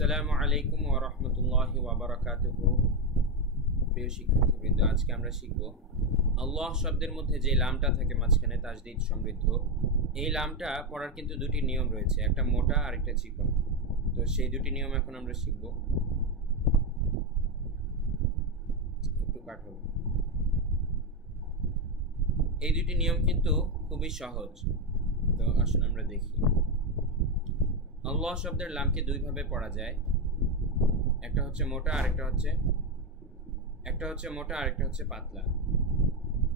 আসসালামু আলাইকুম ওয়া রাহমাতুল্লাহি ওয়া বারাকাতুহু। প্রিয় শিক্ষার্থীবৃন্দ, আজকে আমরা শিখব আল্লাহ শব্দের মধ্যে যে লামটা থাকে মাঝখানে তাজদীদ সমৃদ্ধ, এই লামটা পড়ার কিন্তু দুটি নিয়ম রয়েছে, একটা মোটা আর একটা চিকন। তো সেই দুটি নিয়ম এখন আমরা শিখব। একটু কাট হবে। এই দুটি নিয়ম কিন্তু খুবই সহজ। তো আসুন আমরা দেখি। আল্লাহ শব্দের লামকে দুইভাবে পড়া যায়, একটা হচ্ছে মোটা আর একটা হচ্ছে পাতলা।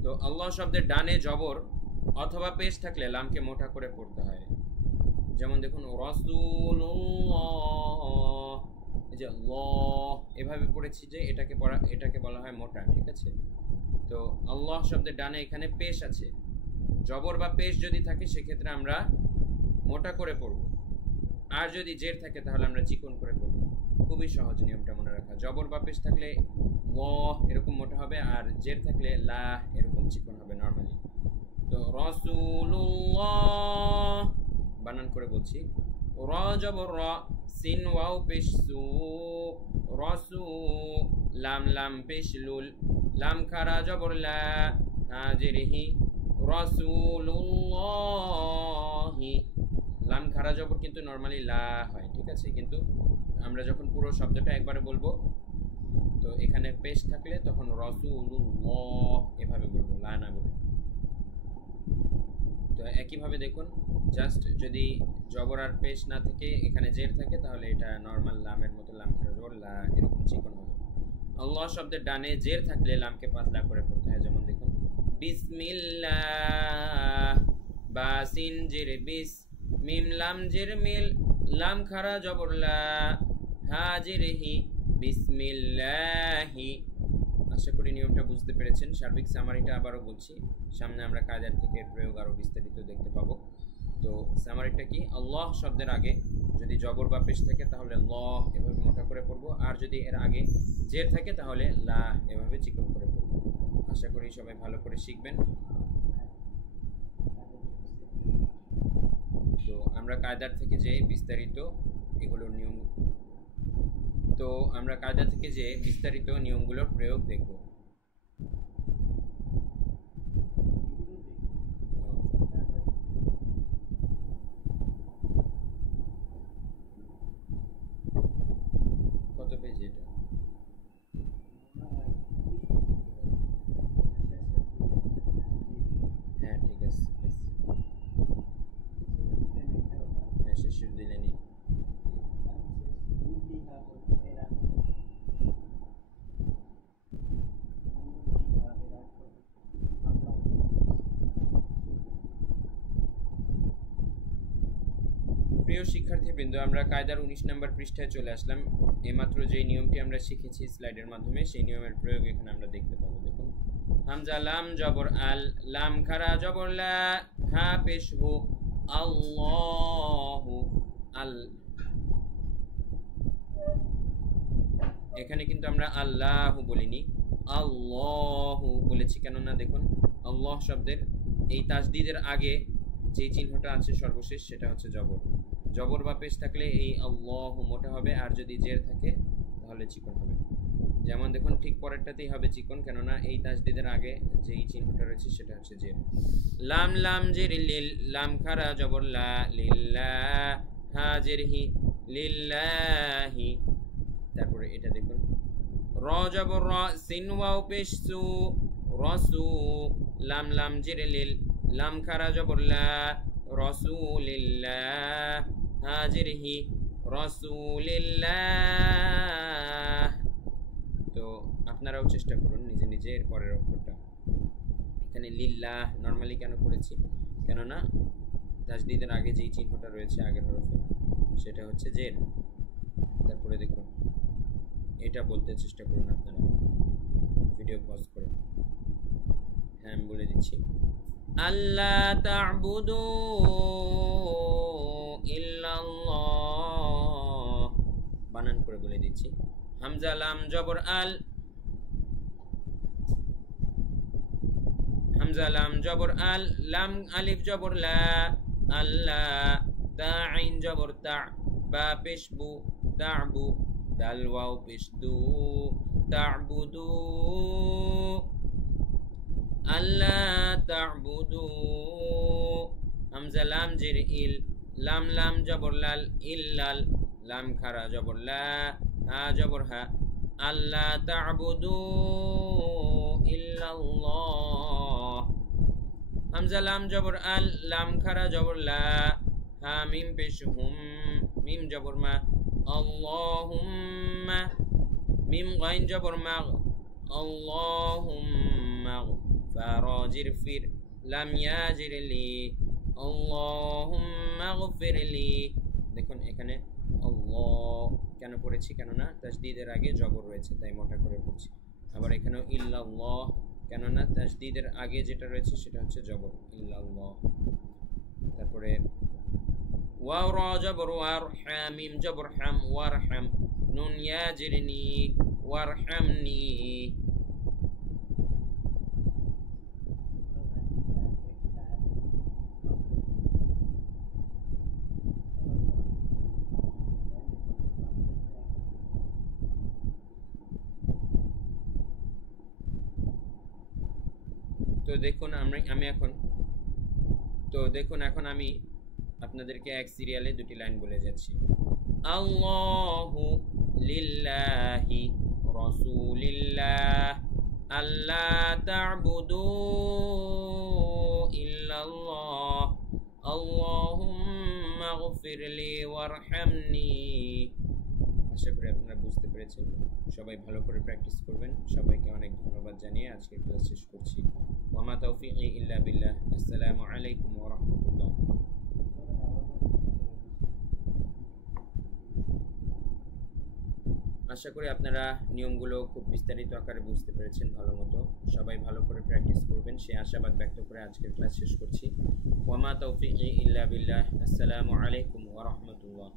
তো আল্লাহ শব্দের ডানে জবর অথবা পেশ থাকলে লামকে মোটা করে পড়তে হয়। যেমন দেখুন রাসূলুল্লাহ, এই যে ল এভাবে পড়েছি যে এটাকে বলা হয় মোটা, ঠিক আছে। তো আল্লাহ শব্দের ডানে এখানে পেশ আছে, জবর বা পেশ যদি থাকে সেক্ষেত্রে আমরা মোটা করে পড়ব, আর যদি জের থাকে তাহলে আমরা চিকন করে পড়ব। খুবই সহজ নিয়মটা মনে রাখা। জবর বা পেশ থাকলে ল এরকম মোটা হবে, আর জের থাকলে লা এরকম চিকন হবে নরমালি। তো রাসূলুল্লাহ বানান করে বলছি, র জবর র, সিন ওয়াও পেশ সু, রাসু, লাম লাম পেশ লুল, লাম খারা জবর লা, হাজির হি, রাসূলুল্লাহি। লাম খারা জবর কিন্তু নরমালি লা হয়, ঠিক আছে। কিন্তু আমরা যখন পুরো শব্দটা একবারে বলবো, তো এখানে পেশ থাকলে তখন রাসূলুল্লাহ এভাবে বলবো, লা না বলে। তো একইভাবে দেখুন, জাস্ট যদি জবর আর পেশ না থেকে এখানে জের থাকে তাহলে এটা নরমাল লামের মতো লাম খারা জবর লা এরকম চিকন হবে। আল্লাহ শব্দের ডানে জের থাকলে লামকে পাতলা করে পড়তে হয়। যেমন দেখুন বিসমিল্লাহ, বা সিন জের বিস, মিম লাম জের মিল, লাম খারা জবর লা, হাজির হি, বিসমিল্লাহি। আশা করি নিয়মটা বুঝতে পেরেছেন। সার্বিক সামারিটা আবারও বলছি, সামনে আমরা কায়দার থেকে প্রয়োগ আরও বিস্তারিত দেখতে পাবো। তো সামারিটা কি, আল্লাহ শব্দের আগে যদি জবর বা পেশ থাকে তাহলে ল এভাবে মোটা করে পড়বো, আর যদি এর আগে জের থাকে তাহলে লা এভাবে চিকন করে পড়বো। আশা করি সবাই ভালো করে শিখবেন। তো আমরা কায়দার থেকে যে বিস্তারিত এগুলোর নিয়ম, তো আমরা কায়দা থেকে যে বিস্তারিত নিয়মগুলোর প্রয়োগ দেখব। কত পেজ এটা? হ্যাঁ ঠিক আছে, হ্যাঁ শেষ দিলে নি। প্রিয় শিক্ষার্থীবৃন্দ, আমরা কায়দার 19 নম্বর পৃষ্ঠায় চলে আসলাম। এইমাত্র যে নিয়মটি আমরা শিখেছি স্লাইডের মাধ্যমে, সেই নিয়মের প্রয়োগ এখানে আমরা দেখতে পাবো। দেখুন, হামজা লাম জবর আল, লাম খারা জবর লা, হা পেশ হু, আল্লাহু, আল। এখানে কিন্তু আমরা আল্লাহু বলিনি, আল্লাহু বলেছি। কেননা দেখুন, আল্লাহ শব্দের এই তাজদীদের আগে যে চিহ্নটা আছে সর্বশেষ সেটা হচ্ছে জবর। জবর বা পেশ থাকলে এই আল্লাহু মোটা হবে, আর যদি জের থাকে তাহলে চিকন হবে। যেমন দেখুন, ঠিক পরেরটাতেই হবে চিকন, কেননা এই তাজদীদের আগে যেই চিহ্নটা রয়েছে সেটা হচ্ছে জের। লাম লাম জের লিল, লাম খারা জবর লা, লিল্লাহ, হাজির হি, লিল্লাহি। তারপরে এটা দেখুন, র জবর র, সিন ওয়াও পেশ সু, রাসু, লাম লাম জের লিল, লাম খারা জবর লা, রাসূলিল্লাহ, হাজির হি, রাসূলিল্লাহ। তো আপনারাও চেষ্টা করুন নিজে নিজে এর পরের অক্ষরটা। এখানে লিল্লাহ নরমালি কেন করেছি, কেননা তাজদীদের আগে যেই চিহ্নটা রয়েছে আগের হরফে সেটা হচ্ছে জের। তারপরে দেখুন, এটা বলতে চেষ্টা করুন আপনারা, ভিডিও পজ করে। হ্যাঁ আমি বলে দিচ্ছি, আল্লাহ তা'বুদু ইল্লাল্লাহ, বানান করে বলে দিচ্ছি। হামজা লাম জবর আল, হামজা লাম জবর আল, লাম আলিফ জবর লা, আল্লাহ, তা আইন জবর তা, বা পেশ বু, তা'বু দাল ওয়াও পেশ দু তা'বুদু আল্লা তা'বুদু হামজা লাম জের ইল লাম লাম জবর লাল ইল্লাল লাম খারা জবর লা হা জবর হা আল্লা তা'বুদু ইল্লাল্লাহ হামজা লাম জবর আল লাম খারা জবর লা হা মিম পেশ হুম মিম জবর মা আল্লাহুম্মা মিম গাইন জবর মা আল্লাহুম্মা ফারাজির ফির লাম ইয়াজির লি আল্লাহুম্মা গফিরলি দেখুন এখানে আল্লাহ কেন পড়েছি কেননা তাসদীদের আগে জবর রয়েছে তাই মোটা করে পড়ছি আবার এখানেও ইল্লাল্লাহ কেননা তাসদীদের আগে যেটা রয়েছে সেটা হচ্ছে জবর ইল্লাল্লাহ তারপরে ওয়াও রা জবর ওয়ার হা মিম জবর হাম ওয়ারহাম নুন ইয়াজিরনি ওয়ারহামনি তো দেখুন এখন আমি আপনাদেরকে এক সিরিয়ালে দুটি লাইন বলে যাচ্ছি আল্লাহু লিল্লাহি রাসূলিল্লাহ আল্লা তা'বুদু ইল্লাল্লাহ আল্লাহুম্মা গফিরলি ওয়ারহামনি আশা করি আপনারা বুঝতে পেরেছেন সবাই ভালো করে প্র্যাকটিস করবেন সবাইকে অনেক ধন্যবাদ জানিয়ে আজকের ক্লাস শেষ করছি ওয়া মা তাওফীকি ইল্লা বিল্লাহ আসসালামু আলাইকুম ওয়া রাহমাতুল্লাহ আশা করি আপনারা নিয়মগুলো খুব বিস্তারিত আকারে বুঝতে পেরেছেন ভালোমতো সবাই ভালো করে প্র্যাকটিস করবেন সেই আশাবাদ ব্যক্ত করে আজকের ক্লাস শেষ করছি ওয়া মা তাওফীকি ইল্লা বিল্লাহ আসসালামু আলাইকুম ওয়া রাহমাতুল্লাহ